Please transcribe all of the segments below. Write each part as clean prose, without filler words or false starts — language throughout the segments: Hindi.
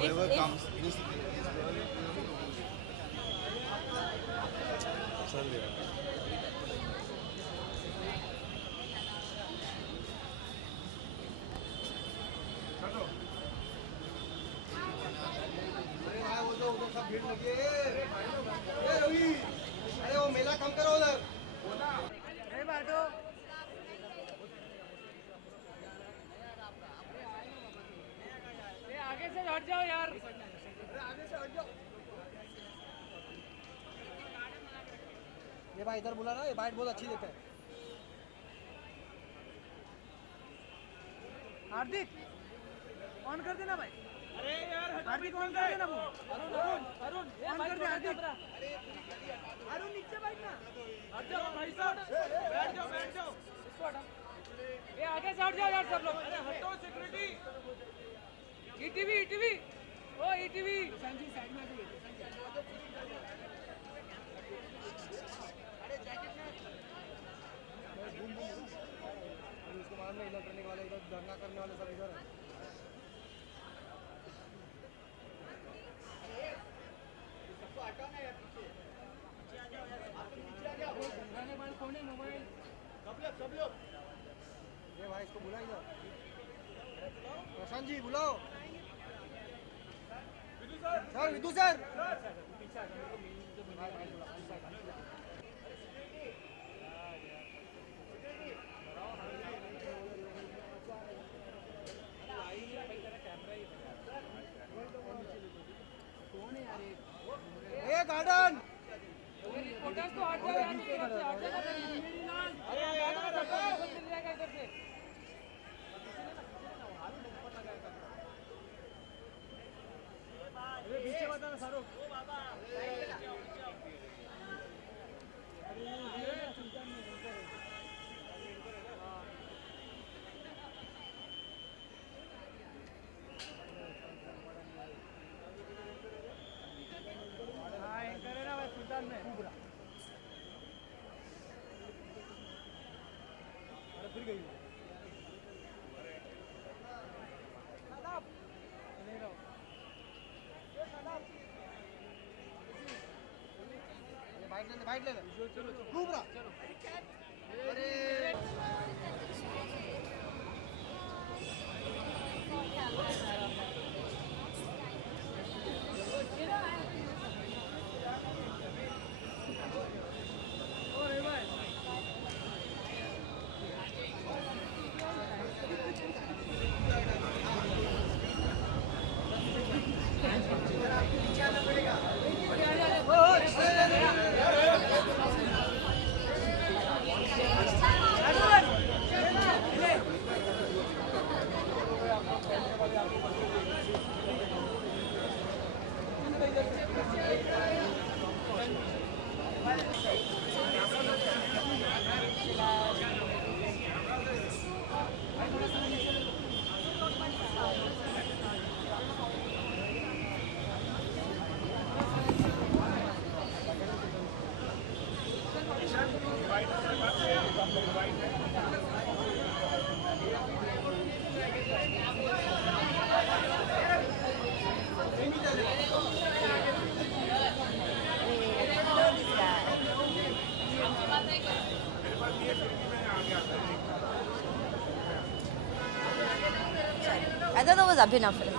whoever comes, this is भीड़ लगी है। ए रवि, अरे वो मेला कम करो उधर। ए बाटो। ये आगे से हट जाओ यार। आगे से हट जाओ। ये भाई इधर बोला ना, ये बाइट बहुत अच्छी देता है। हार्दिक ऑन कर देना भाई। अरे यार हार्दिक ऑन कर देना वो। अरुण अरुण अरुण ऑन कर दे हार्दिक। अरुण नीचे बैठ ना। हट जाओ भाई साहब, बैठ जाओ बैठ जाओ। इसको हटा। ये आगे से हट जाओ यार सब लोग। अरे हटो सिक्योरिटी। ईटीवी ईटीवी ओ ईटीवी संजी साइड में आ जाइए। उसको मालूम है इलेक्ट्रॉनिक वाले इधर दंगा करने वाले सब इधर है। ये भाई इसको बुला इधर। प्रशांत जी बुलाओ। Sir Vidhu sir. ए गार्डन। रिपोर्टर्स तो हट जाओ यार, नीचे हट जाओ। अरे यार हटो, चल जाएगा इधर से। पीछे बता शाहरुख। हाँ एंकर है ना भाई सुल्तान में। अरे फिर गई। बाइट ले ले चलो खूब रहा अरे I thought that was Abhinav film.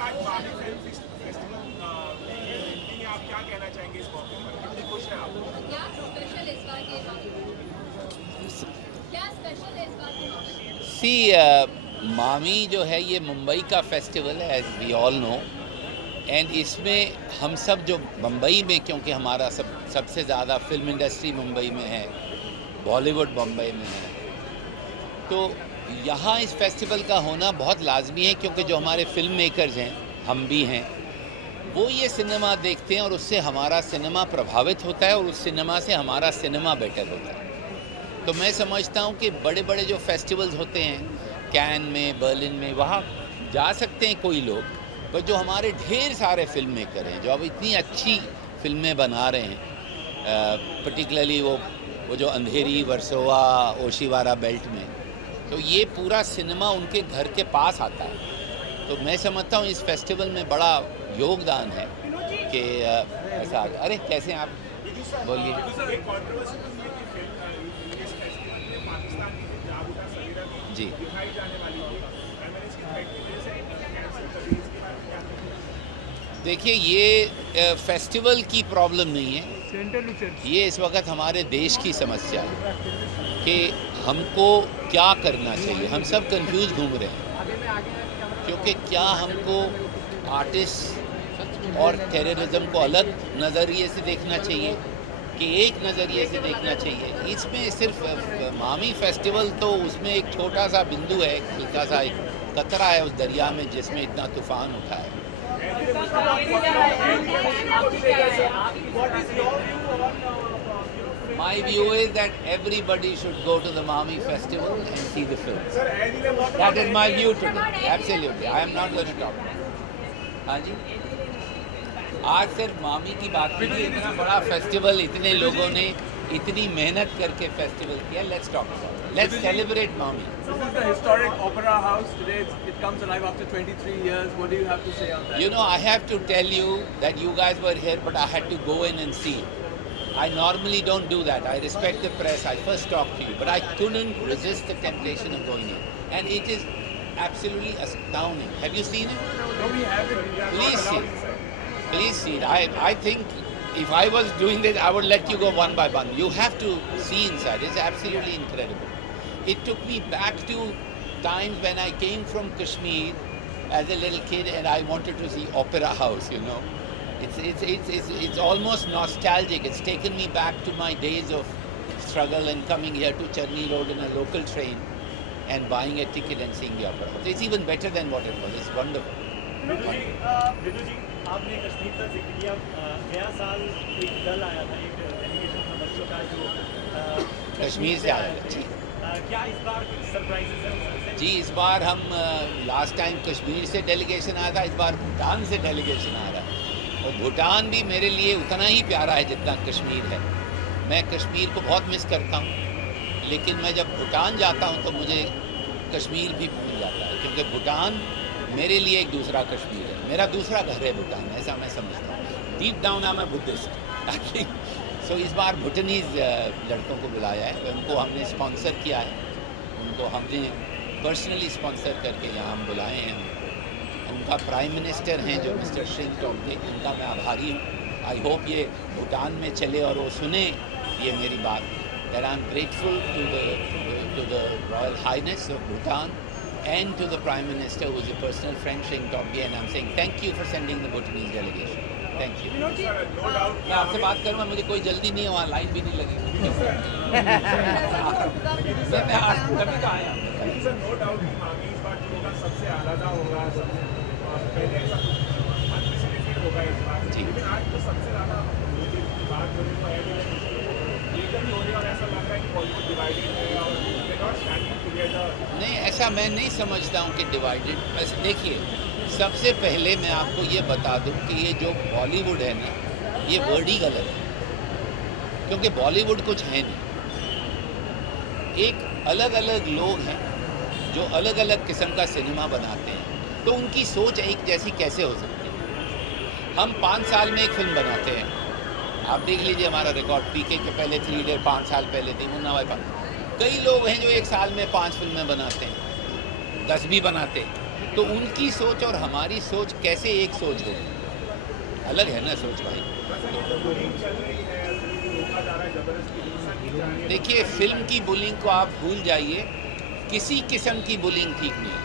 आज बाली फिल्म फेस्टिवल आप क्या कहना चाहेंगे इस मौके पर? कितनी खुश हैं आप? क्या स्पेशल इस बार के सी मामी जो है ये मुंबई का फेस्टिवल है, as we all know, and इसमें हम सब जो मुंबई में, क्योंकि हमारा सबसे ज़्यादा फिल्म इंडस्ट्री मुंबई में है, बॉलीवुड मुंबई में है, तो यहाँ इस फेस्टिवल का होना बहुत लाजमी है, क्योंकि जो हमारे फिल्म मेकर्स हैं, हम भी हैं, वो ये सिनेमा देखते हैं और उससे हमारा सिनेमा प्रभावित होता है और उस सिनेमा से हमारा सिनेमा बेटर होता है। तो मैं समझता हूँ कि बड़े बड़े जो फेस्टिवल्स होते हैं, कैन में, बर्लिन में, वहाँ जा सकते हैं कोई लोग, पर जो हमारे ढेर सारे फिल्म मेकर हैं जो अब इतनी अच्छी फिल्में बना रहे हैं, पर्टिकुलरली वो जो अंधेरी, वर्सोवा, ओशिवारा बेल्ट में, तो ये पूरा सिनेमा उनके घर के पास आता है। तो मैं समझता हूँ इस फेस्टिवल में बड़ा योगदान है कि ऐसा। अरे कैसे हैं आप, बोलिए। एक कंट्रोवर्सी तो ये कि फिल्म इस फेस्टिवल में पाकिस्तान की जो जाबुता सगीरा की जी। दिखाई जाने वाली थी, एमएनएस की थ्रेट की वजह से कैंसिल कर दी। इसके बारे में क्या कहेंगे? देखिए, ये फेस्टिवल की प्रॉब्लम नहीं है, ये इस वक्त हमारे देश की समस्या है कि हमको क्या करना चाहिए। हम सब कंफ्यूज घूम रहे हैं, क्योंकि क्या हमको आर्टिस्ट और टेररिज्म को अलग नज़रिए से देखना चाहिए कि एक नज़रिए से देखना चाहिए। इसमें सिर्फ मामी फेस्टिवल तो उसमें एक छोटा सा बिंदु है, एक हल्का सा एक कतरा है उस दरिया में जिसमें इतना तूफान उठा है। My view is that everybody should go to the Mami festival and see the film. That is my view today. Absolutely. I am not going to talk. हाँ जी, आज सिर्फ मामी की बात की थी। इतना बड़ा फेस्टिवल, इतने लोगों ने इतनी मेहनत करके फेस्टिवल किया। Let's talk about it. Let's celebrate Mami. This is the historic Opera House. Today it comes alive after 23 years. What do you have to say on that? You know, I have to tell you that you guys were here, but I had to go in and see. I normally don't do that. I respect the press. I first talk to you, but I couldn't resist the temptation of going in. And it is absolutely astounding. Have you seen it? No, we haven't. We are not Please see allowed it. inside. Please see it. I think if I was doing this, I would let you go one by one. You have to see inside. It's absolutely incredible. It took me back to times when I came from Kashmir as a little kid and I wanted to see Opera House, you know. It's almost nostalgic. It's taken me back to my days of struggle and coming here to Charni Road in a local train and buying a ticket and seeing the Opera House. It's even better than what it was. It's wonderful. विदु जी, आपने कश्मीर का जिक्र किया। गया साल एक दल आया था, एक डेलीगेशन था बच्चों का जो कश्मीर से आया था। जी, क्या इस बार कुछ सरप्राइजेस हैं उसमें से? जी, इस बार हम लास्ट टाइम कश्मीर से डेलीगेशन आया था, इस बार भूटान से डेलीगेशन आ रहा है। और भूटान भी मेरे लिए उतना ही प्यारा है जितना कश्मीर है। मैं कश्मीर को बहुत मिस करता हूँ, लेकिन मैं जब भूटान जाता हूँ तो मुझे कश्मीर भी भूल जाता है, क्योंकि भूटान मेरे लिए एक दूसरा कश्मीर है, मेरा दूसरा घर है भूटान, ऐसा मैं समझता हूँ। Deep down I am a Buddhist. So इस बार भूटानीज लड़कों को बुलाया है, उनको हमने स्पॉन्सर किया है, उनको हमने पर्सनली स्पॉन्सर करके यहाँ हम बुलाए हैं। उनका प्राइम मिनिस्टर हैं जो मिस्टर सिंह टोब्गे, उनका मैं आभारी हूँ। आई होप ये भूटान में चले और वो सुने ये मेरी बात, that I am grateful to the royal highness of Bhutan and to the Prime Minister, who is a personal friend, Singh Tobge, and I'm saying thank you for sending the Bhutanese delegation. Thank you. No doubt. मैं आपसे बात करूँगा, मुझे कोई जल्दी नहीं है, वहाँ लाइन भी नहीं लगेगी। मैं आज तभी तो आया। सर, no doubt कि मामी इस बार जो होगा सबसे आलादा होगा, पहले ऐसा अनप्रेसिडेंटेड होगा इस बार। जी। लेकिन आज तो सबसे ज़्यादा बात हो रही है लीगल हो रही है, और ऐसा लग रहा है कि बॉलीवुड डिवाइडेड है और दे नॉट स्टैंडिंग टुगेदर। नहीं, ऐसा मैं नहीं समझता हूँ कि डिवाइडेड। बस देखिए, सबसे पहले मैं आपको ये बता दूँ कि ये जो बॉलीवुड है ना, ये वर्ड ही गलत है, क्योंकि बॉलीवुड कुछ है नहीं। एक अलग अलग लोग हैं जो अलग अलग किस्म का सिनेमा बनाते हैं, तो उनकी सोच एक जैसी कैसे हो सकती है? हम 5 साल में एक फिल्म बनाते हैं। आप देख लीजिए हमारा रिकॉर्ड, पीके के पहले 3 इडियट 5 साल पहले थी, मुन्ना भाई 5। कई लोग हैं जो 1 साल में 5 फिल्में बनाते हैं, 10 भी बनाते हैं। तो उनकी सोच और हमारी सोच कैसे एक सोच हो? अलग है ना सोच भाई। देखिए, फिल्म की बुलिंग को आप भूल जाइए, किसी किस्म की बुलिंग ठीक नहीं है।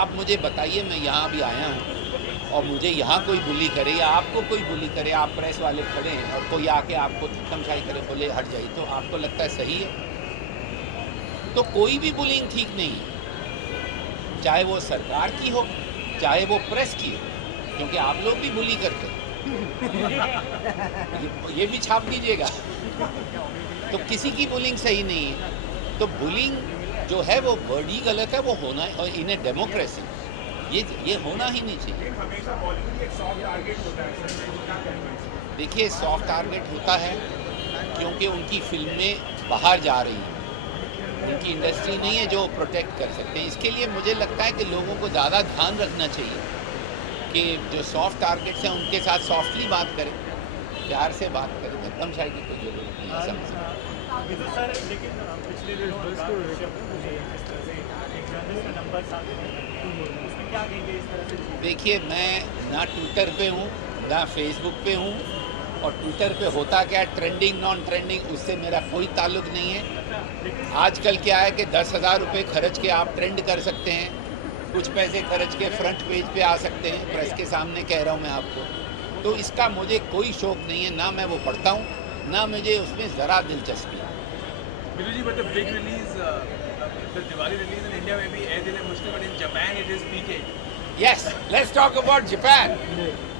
आप मुझे बताइए, मैं यहाँ भी आया हूँ और मुझे यहाँ कोई बुली करे या आपको कोई बुली करे, आप प्रेस वाले खड़े हैं और कोई आके आपको धक्कमशाही करे, बोले हट जाइए, तो आपको लगता है सही है? तो कोई भी बुलिंग ठीक नहीं है, चाहे वो सरकार की हो, चाहे वो प्रेस की हो, क्योंकि आप लोग भी बुली करते हैं। ये भी छाप दीजिएगा। तो किसी की बुलिंग सही नहीं है। तो बुलिंग जो है वो वर्ड ही गलत है, वो होना है, और इन ए डेमोक्रेसी ये होना ही नहीं चाहिए। हमेशा बॉलीवुड एक सॉफ्ट टारगेट होता है, क्या कहना है? देखिए, सॉफ्ट टारगेट होता है क्योंकि उनकी फिल्में बाहर जा रही हैं, उनकी इंडस्ट्री नहीं है जो प्रोटेक्ट कर सकते हैं। इसके लिए मुझे लगता है कि लोगों को ज़्यादा ध्यान रखना चाहिए कि जो सॉफ्ट टारगेट्स हैं उनके साथ सॉफ्टली बात करें, प्यार से बात करें, एकदम शायद की कोई जरूरत नहीं है समझ। विदु सर, लेकिन पिछले दिनों मुझे इस तरह से एक जर्नलिस्ट का नंबर सामने नहीं है, उसमें क्या कहेंगे इस तरह से? देखिए, मैं ना ट्विटर पे हूँ ना फेसबुक पे हूँ, और ट्विटर पे होता क्या ट्रेंडिंग नॉन ट्रेंडिंग उससे मेरा कोई ताल्लुक नहीं है। आजकल क्या है कि 10,000 रुपये खर्च के आप ट्रेंड कर सकते हैं, कुछ पैसे खर्च के फ्रंट पेज पे आ सकते हैं, प्रेस के सामने कह रहा हूँ मैं आपको। तो इसका मुझे कोई शौक नहीं है, ना मैं वो पढ़ता हूँ, ना मुझे उसमें ज़रा दिलचस्पी है। Vidu ji, but the big release, the Diwali release in India may be Ae Dil Hai Mushkil, but in Japan it is PK. Yes, let's talk about Japan.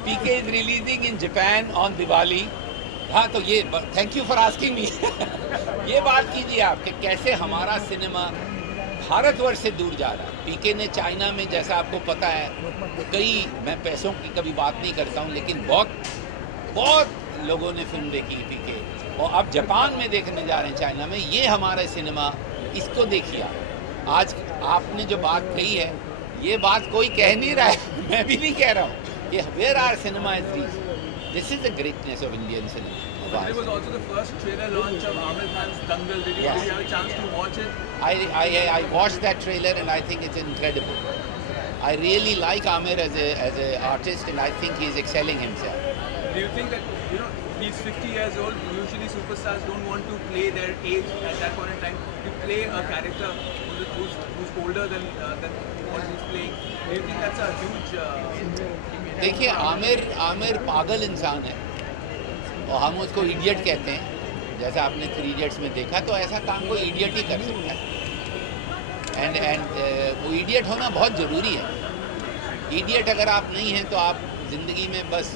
PK is releasing in Japan on Diwali. हाँ, तो ये thank you for asking me. ये बात कीजिए आप कि कैसे हमारा सिनेमा भारतवर्ष से दूर जा रहा है। पीके ने चाइना में, जैसा आपको पता है, कई, मैं पैसों की कभी बात नहीं करता हूँ, लेकिन बहुत लोगों ने फिल्म देखी पीके, और अब जापान में देखने जा रहे हैं, चाइना में। ये हमारा सिनेमा, इसको देखिए। आज आपने जो बात कही है, ये बात कोई कह नहीं रहा है, मैं भी नहीं कह रहा हूँ कि where our cinema is reach. This is the greatness of Indian cinema. It was also the first trailer launch of Amir Khan's Dangal. Did you have a chance to watch it? I watched that trailer and I think it's incredible. I really like Amir as a artist, and I think he's excelling himself. Do you think that, you know, he's 50 years old, usually superstars don't want to play their age at that point in time, to play a character who's older than what he's playing? Do you think that's a huge... देखिए, आमिर पागल इंसान है, और हम उसको इडियट कहते हैं। जैसा आपने 3 इडियट्स में देखा, तो ऐसा काम कोई इडियट ही कर सकता है। एंड वो इडियट होना बहुत ज़रूरी है। इडियट अगर आप नहीं हैं तो आप ज़िंदगी में बस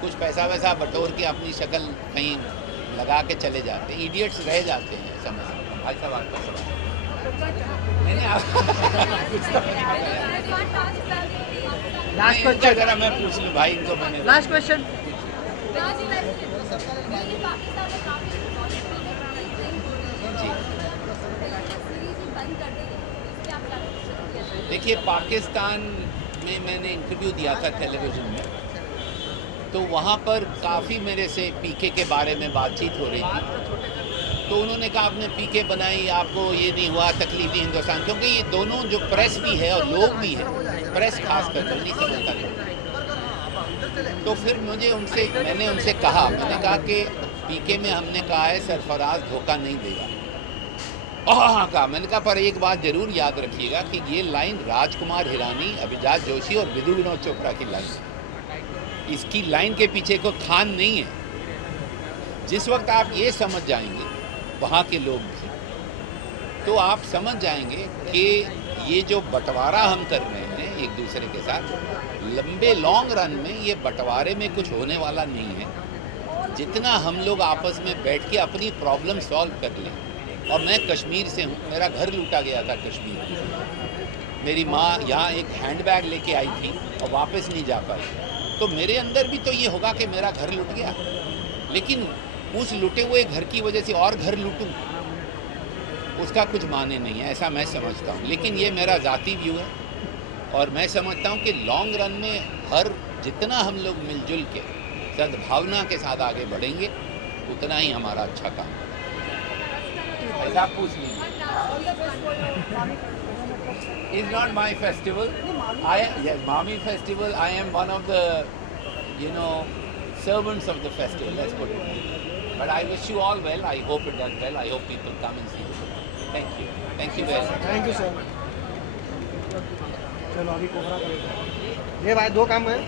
कुछ पैसा वैसा बटोर के अपनी शक्ल कहीं लगा के चले जाते हैं, इडियट्स रह जाते हैं। समझ भाई साहब, आपका सवाल लास्ट क्वेश्चन जरा मैं पूछ लूँ भाई, इनको मैंने लास्ट क्वेश्चन। देखिए, पाकिस्तान में मैंने इंटरव्यू दिया था टेलीविज़न में, तो वहाँ पर काफ़ी मेरे से पीके के बारे में बातचीत हो रही थी। तो उन्होंने कहा आपने पीके बनाई, आपको ये नहीं हुआ तकलीफ नहीं हिंदुस्तान, क्योंकि ये दोनों जो प्रेस भी है और लोग भी हैं, प्रेस खास कर नहीं समझता लोग। तो फिर मैंने उनसे कहा कि पीके में हमने कहा है सरफराज धोखा नहीं देगा। हाँ कहा, मैंने कहा पर एक बात ज़रूर याद रखिएगा कि ये लाइन राजकुमार हिरानी, अभिजात जोशी और विधु विनोद चोपड़ा की लाइन है, इसकी लाइन के पीछे कोई खान नहीं है। जिस वक्त आप ये समझ जाएंगे, वहाँ के लोग भी, तो आप समझ जाएंगे कि ये जो बंटवारा हम कर रहे हैं एक दूसरे के साथ, लंबे लॉन्ग रन में ये बंटवारे में कुछ होने वाला नहीं है। जितना हम लोग आपस में बैठ के अपनी प्रॉब्लम सॉल्व कर लें। और मैं कश्मीर से हूँ, मेरा घर लूटा गया था कश्मीर में। मेरी माँ यहाँ एक हैंडबैग लेके आई थी और वापस नहीं जा पाई। तो मेरे अंदर भी तो ये होगा कि मेरा घर लूट गया, लेकिन उस लूटे हुए घर की वजह से और घर लूटूं, उसका कुछ माने नहीं है, ऐसा मैं समझता हूँ। लेकिन ये मेरा ज़ाती व्यू है, और मैं समझता हूँ कि लॉन्ग रन में जितना हम लोग मिलजुल के सद्भावना के साथ आगे बढ़ेंगे, उतना ही हमारा अच्छा काम है। ऐसा पूछ लीजिए। It's not my festival. Mami festival. I am one of the, servants of the festival. Let's put it. But I wish you all well. I hope it does well. I hope people come and see it. Thank you. Thank you very much. Thank you sir. चलो अभी कोहरा करेंगे। ये भाई 2 काम है।